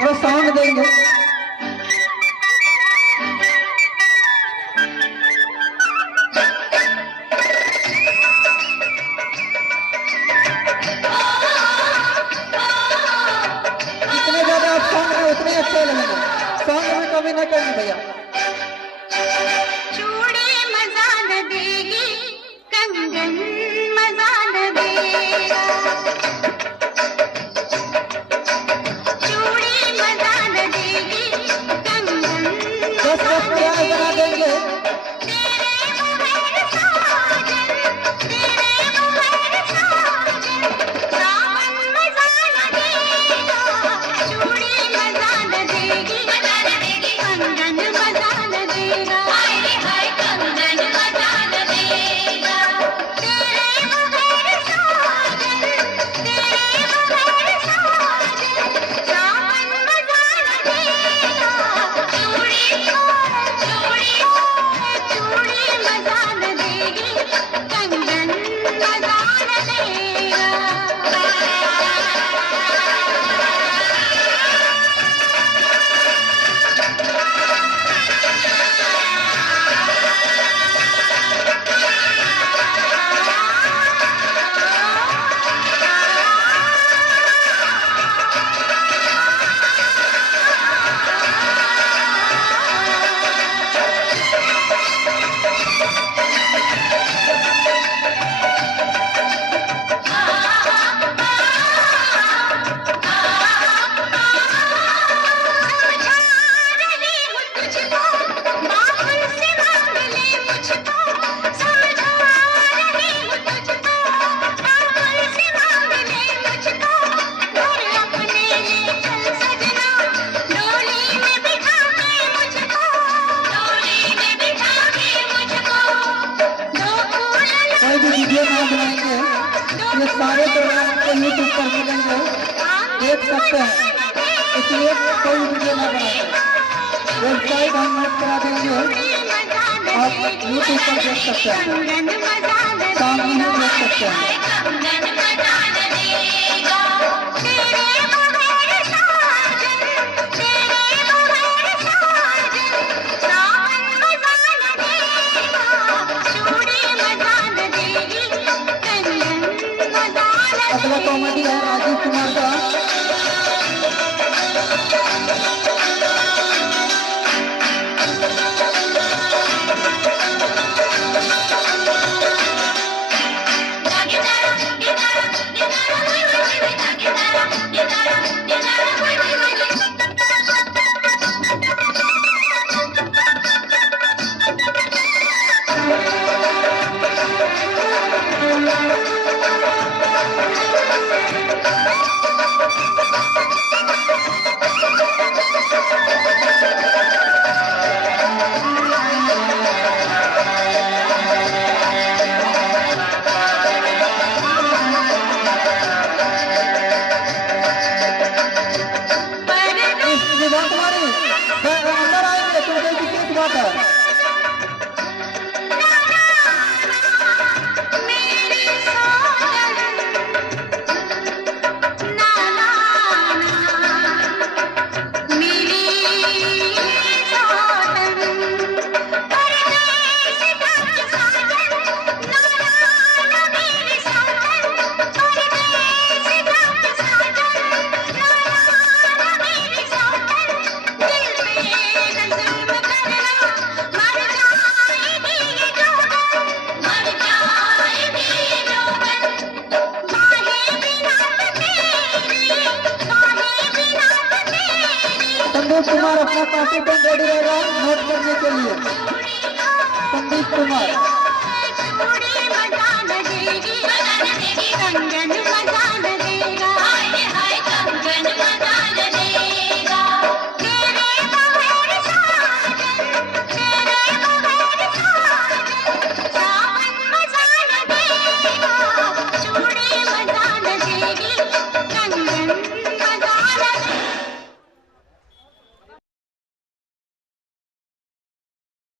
थोड़ा साउंड देंगे। जितने ज्यादा आप साउंड में उतने अच्छे लगेंगे। साउंड में कमी ना करना भैया। चूड़ी मजा न देगी, कंगन मजा न देगा। चूड़ी मजा न देगी, कंगन बस प्यार बना देंगे। वीडियो ना बनाएंगे, ये सारे प्रोग्राम आपको यूट्यूब पर मिलेंगे, देख सकते हैं। इसलिए कोई वीडियो ना बनाएंगे, वेबसाइट हम नोट करा देंगे, आप यूट्यूब पर देख सकते हैं, सामने ही देख सकते हैं। अगला कॉमेडी है राजीव कुमार का। अंदर आएंगे तो किस बात है। संदीप कुमार अपना काफी पेन रेडी रहेगा नोट करने के लिए। संदीप कुमार